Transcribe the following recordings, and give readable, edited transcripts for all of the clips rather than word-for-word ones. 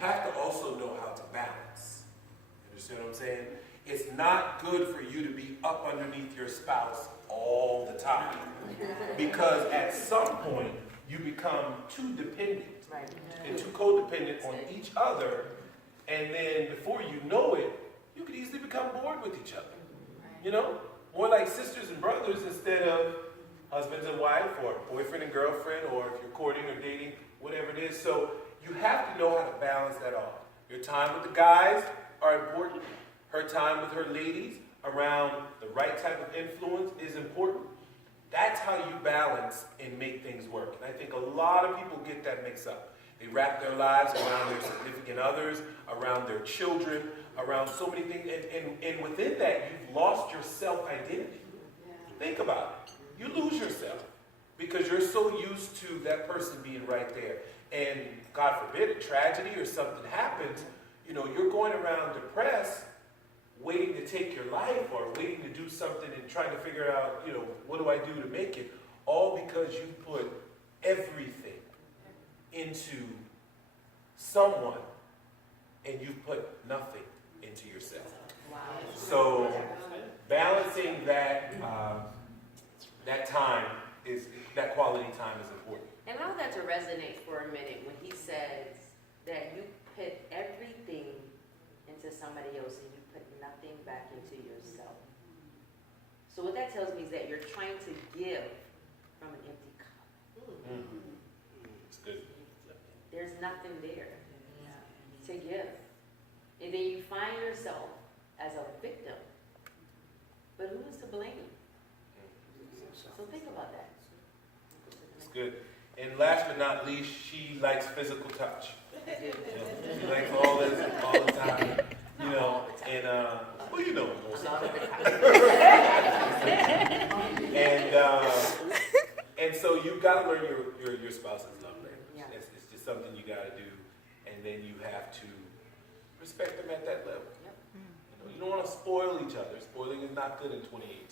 have to also know how to balance. You understand what I'm saying? It's not good for you to be up underneath your spouse all the time. Because at some point, you become too dependent and too codependent on each other. And then before you know it, you could easily become bored with each other. You know? More like sisters and brothers instead of husbands and wife, or boyfriend and girlfriend, or if you're courting or dating, whatever it is. So you have to know how to balance that off. Your time with the guys are important. Her time with her ladies around the right type of influence is important. That's how you balance and make things work. And I think a lot of people get that mixed up. They wrap their lives around their significant others, around their children, around so many things. And within that, you've lost your self-identity. Think about it. You lose yourself because you're so used to that person being right there. And God forbid, a tragedy or something happens, you know, you're going around depressed, waiting to take your life or waiting to do something and trying to figure out, you know, what do I do to make it? All because you put everything into someone and you put nothing into yourself. Wow. So balancing that that time is, that quality time is important. And allow that to resonate for a minute when he says that you put everything into somebody else and you put nothing back into yourself. So what that tells me is that you're trying to give from an empty cup. It's good. There's nothing there to give. And then you find yourself as a victim. But who is to blame? So think about that. It's good. And last but not least, she likes physical touch. She likes all the time, you know, and well, you know, and so you've got to learn your spouse's love language. It's just something you got to do, and then you have to respect them at that level. You know, you don't want to spoil each other. Spoiling is not good in 2018.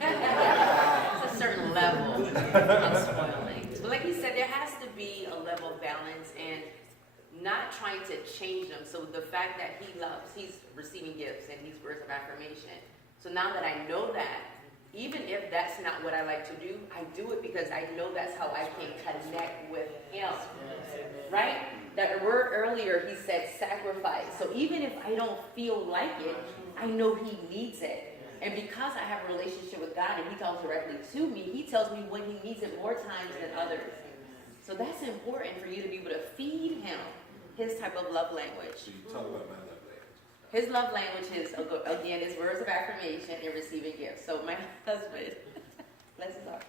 It's a certain level of spoiling. But like he said, there has to be a level of balance and not trying to change them. So the fact that he's receiving gifts and he's words of affirmation. So now that I know that, even if that's not what I like to do, I do it because I know that's how I can connect with him. Right? That word earlier, he said sacrifice. So even if I don't feel like it, I know he needs it. And because I have a relationship with God and he talks directly to me, he tells me when he needs it more times than others. So that's important for you to be able to feed him his type of love language. So you talk about my love language. His love language is, again, is words of affirmation and receiving gifts. So my husband, bless his heart.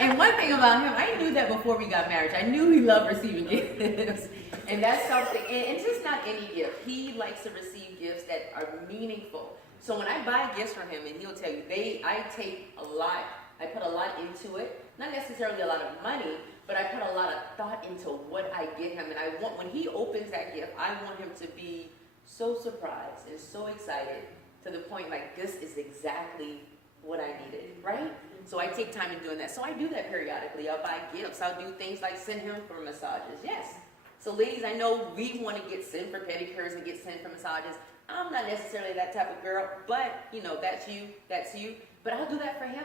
And one thing about him, I knew that before we got married. I knew he loved receiving gifts. And that's something, and just not any gift. He likes to receive gifts that are meaningful. So when I buy gifts from him, and he'll tell you, I take a lot, I put a lot into it. Not necessarily a lot of money, but I put a lot of thought into what I get him. And I want, when he opens that gift, I want him to be so surprised and so excited to the point like, this is exactly what I needed, right? So I take time in doing that. So I do that periodically. I'll buy gifts. I'll do things like send him for massages. Yes. So ladies, I know we want to get sent for pedicures and get sent for massages. I'm not necessarily that type of girl, but you know, that's you. But I'll do that for him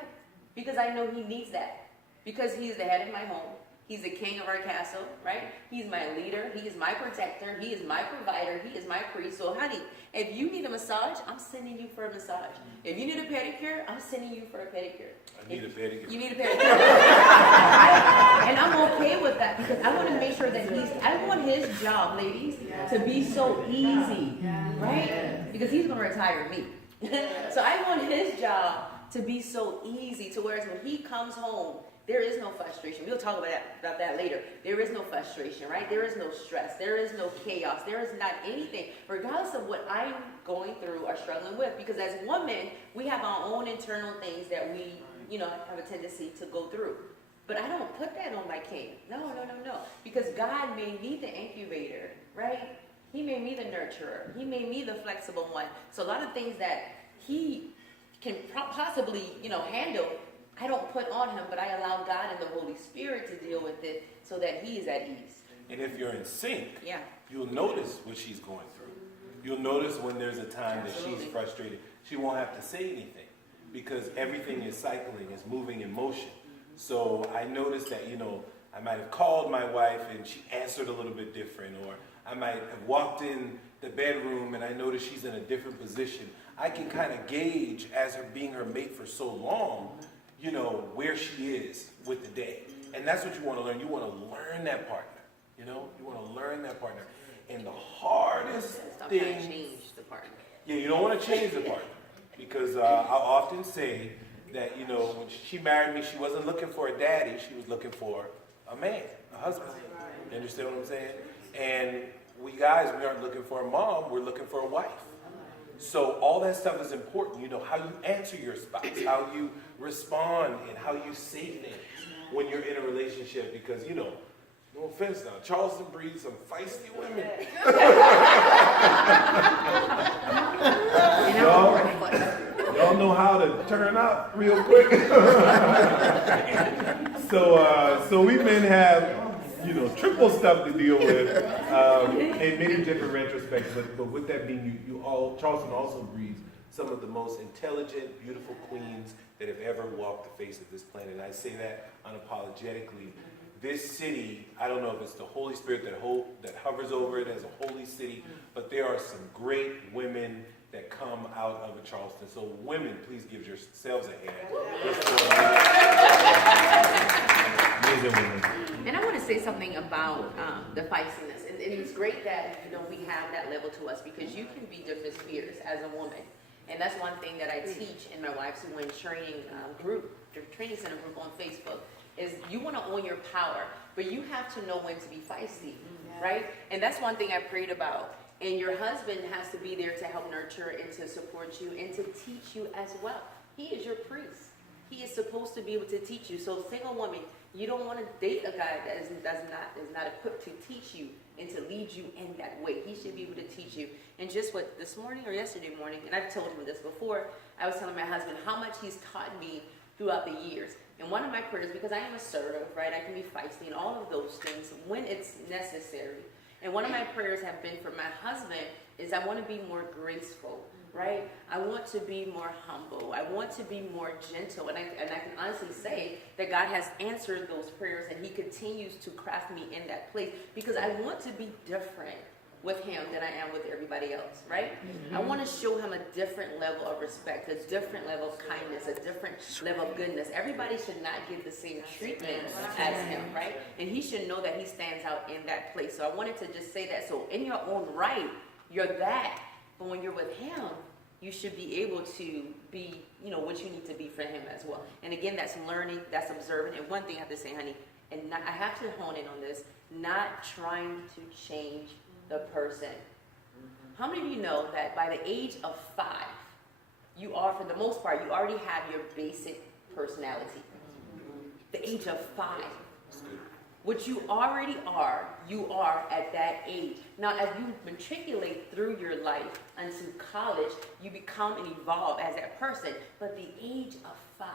because I know he needs that. Because he's the head of my home. He's the king of our castle, right? He's my leader. He is my protector. He is my provider. He is my priest. So honey, if you need a massage, I'm sending you for a massage. If you need a pedicure, I'm sending you for a pedicure. I need a pedicure. You need a pedicure. And I'm okay with that because I want to make sure that I want his job, ladies, to be so easy, right? Because he's going to retire me. So I want his job to be so easy to whereas when he comes home, there is no frustration. We'll talk about that later. There is no frustration, right? There is no stress. There is no chaos. There is not anything, regardless of what I'm going through or struggling with. Because as women, we have our own internal things that we, have a tendency to go through. But I don't put that on my king. No. Because God made me the incubator, right? He made me the nurturer. He made me the flexible one. So a lot of things that he can possibly, handle, I don't put on him, but I allow God and the Holy Spirit to deal with it so that he is at ease. And if you're in sync, Yeah. you'll notice what she's going through. You'll notice when there's a time that Absolutely. she's frustrated. She won't have to say anything because everything is cycling, is moving in motion. So I noticed that, I might have called my wife and she answered a little bit different, or I might have walked in the bedroom and I noticed she's in a different position. I can kind of gauge, as her being her mate for so long, where she is with the day. And that's what you want to learn. You want to learn that partner. You want to learn that partner. And the hardest Stop thing... trying to change the partner. Yeah, you don't want to change the partner. Because I'll often say that, when she married me, she wasn't looking for a daddy. She was looking for a man, a husband. You understand what I'm saying? And we guys, we aren't looking for a mom. We're looking for a wife. So all that stuff is important. How you answer your spouse, how you respond, and how you say things when you're in a relationship. Because, no offense now, Charleston breeds some feisty women. Y'all know how to turn up real quick. So we men have, triple stuff to deal with in many different retrospects. But with that being, Charleston also breeds some of the most intelligent, beautiful queens that have ever walked the face of this planet. And I say that unapologetically. This city, I don't know if it's the Holy Spirit that hovers over it as a holy city, but there are some great women that come out of Charleston. So women, please give yourselves a hand. Amazing women. And I want to say something about the feistiness. And it's great that, we have that level to us, because you can be just as fierce as a woman. And that's one thing that I teach in my Wife's Win training training center group on Facebook, is you want to own your power, but you have to know when to be feisty, right? And that's one thing I prayed about. And your husband has to be there to help nurture and to support you and to teach you as well. He is your priest. He is supposed to be able to teach you. So single woman, you don't want to date a guy that is not equipped to teach you and to lead you in that way. He should be able to teach you. And just what, this morning or yesterday morning, and I've told him this before, I was telling my husband how much he's taught me throughout the years. And one of my prayers, because I am assertive, right? I can be feisty and all of those things when it's necessary. And one of my prayers have been for my husband is I want to be more graceful, right? I want to be more humble. I want to be more gentle. And I can honestly say that God has answered those prayers, and he continues to craft me in that place, because I want to be different with him than I am with everybody else, right? I want to show him a different level of respect, a different level of kindness, a different level of goodness. Everybody should not get the same treatment as him, right? And he should know that he stands out in that place. So I wanted to just say that. So in your own right, you're that. But when you're with him, you should be able to be, what you need to be for him as well. And again, that's learning, that's observing. And one thing I have to say, honey, and I have to hone in on this, not trying to change the person. How many of you know that by the age of 5, you are, for the most part, you already have your basic personality? The age of 5. What you already are, you are at that age. Now, as you matriculate through your life into college, you become and evolve as that person. But the age of 5,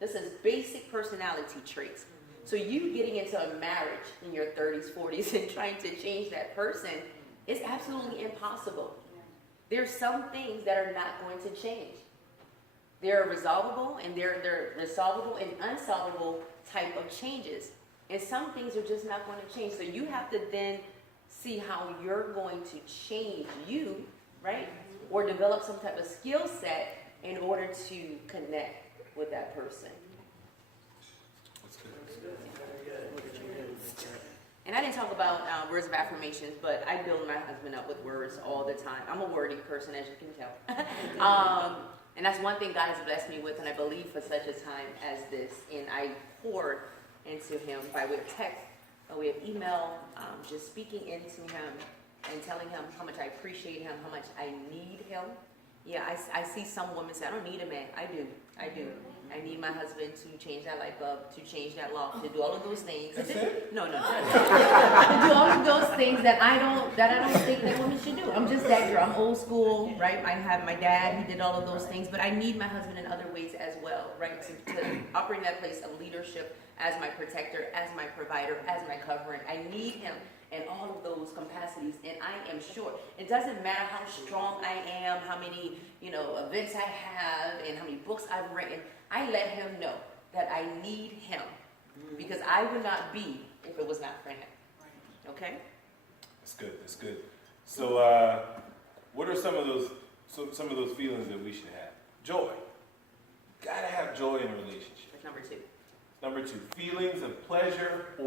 this is basic personality traits. So you getting into a marriage in your 30s, 40s, and trying to change that person is absolutely impossible. There's some things that are not going to change. They're resolvable, and they're resolvable and unsolvable type of changes. And some things are just not going to change. So you have to then see how you're going to change you, right? Or develop some type of skill set in order to connect with that person. And I didn't talk about words of affirmations, but I build my husband up with words all the time. I'm a wordy person, as you can tell. And that's one thing God has blessed me with, and I believe for such a time as this. And I pour into him by way of text, by way of email, just speaking into him and telling him how much I appreciate him, how much I need him. Yeah, I see some women say, I don't need a man. I do. I need my husband to change that light bulb, to change that lock, to do all of those things. That's it? No. To do all of those things that I don't think that women should do. I'm just that girl. I'm old school, right? I have my dad, he did all of those things, but I need my husband in other ways as well, right? To operate in that place of leadership as my protector, as my provider, as my covering. I need him in all of those capacities, and I am sure it doesn't matter how strong I am, how many events I have, and how many books I've written. I let him know that I need him, because I would not be if it was not for him. Okay? That's good. That's good. So, what are some of those feelings that we should have? Joy. Gotta have joy in a relationship. That's number 2. Number 2, feelings of pleasure or